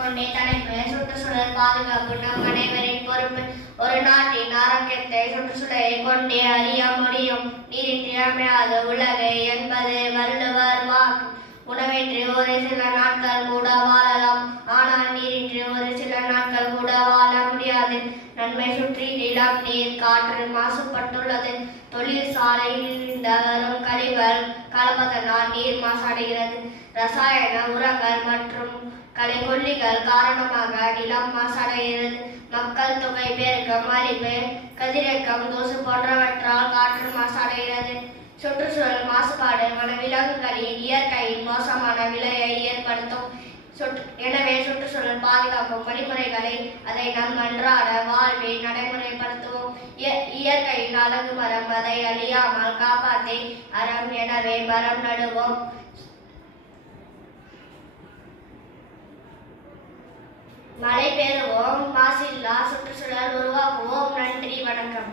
கொண்டே தலைமை சுற்றுச்சூழல் பாதுகாப்பு நம் அனைவரின் பொறுப்பு. ஒரு நாட்டின் ஆரோக்கியத்தை சுற்றுச்சூழலை கொண்டே அறிய முடியும். நீரின்றி அமையாத உலகு என்பது வள்ளுவர் வாக்கு. உணவின்றி ஒரு சில நாட்கள் கூட வாழலாம். ஆனால் நீரின்றி ஒரு சில நாட்கள் கூட வாழ முடியாது. நன்மை சுற்றி நிலம் நீர் காற்று மாசுபட்டுள்ளது. தொழிற்சாலையில் இருந்து வரும் கழிவுகள் கலப்பதனால் நீர் மாசடைகிறது. ரசாயன உரங்கள் மற்றும் களைக்கொல்லிகள் காரணமாக நிலம் மாசடைகிறது. மக்கள் தொகை பெருக்கம் அரிப்பு கதிரியக்கம் தூசு போன்றவற்றால் காற்று மாசடைகிறது. சுற்றுச்சூழல் மாசுபாடு வனவிலங்குகளின் இயற்கையின் மோசமான விலையை ஏற்படுத்தும். எனவே சுற்றுச்சூழல் பாதுகாக்கும் வழிமுறைகளை அதை நம் அன்றாட வாழ்வில் நடைமுறைப்படுத்துவோம். இயற்கையின் அழகு மரம் அதை அழியாமல் காப்பாற்றி அறம் எனவே மரம் நடுவோம். மழை பெறுவோம் மாசில்லா சுற்றுச்சூழல் உருவாக்குவோம் நன்றி வணக்கம்.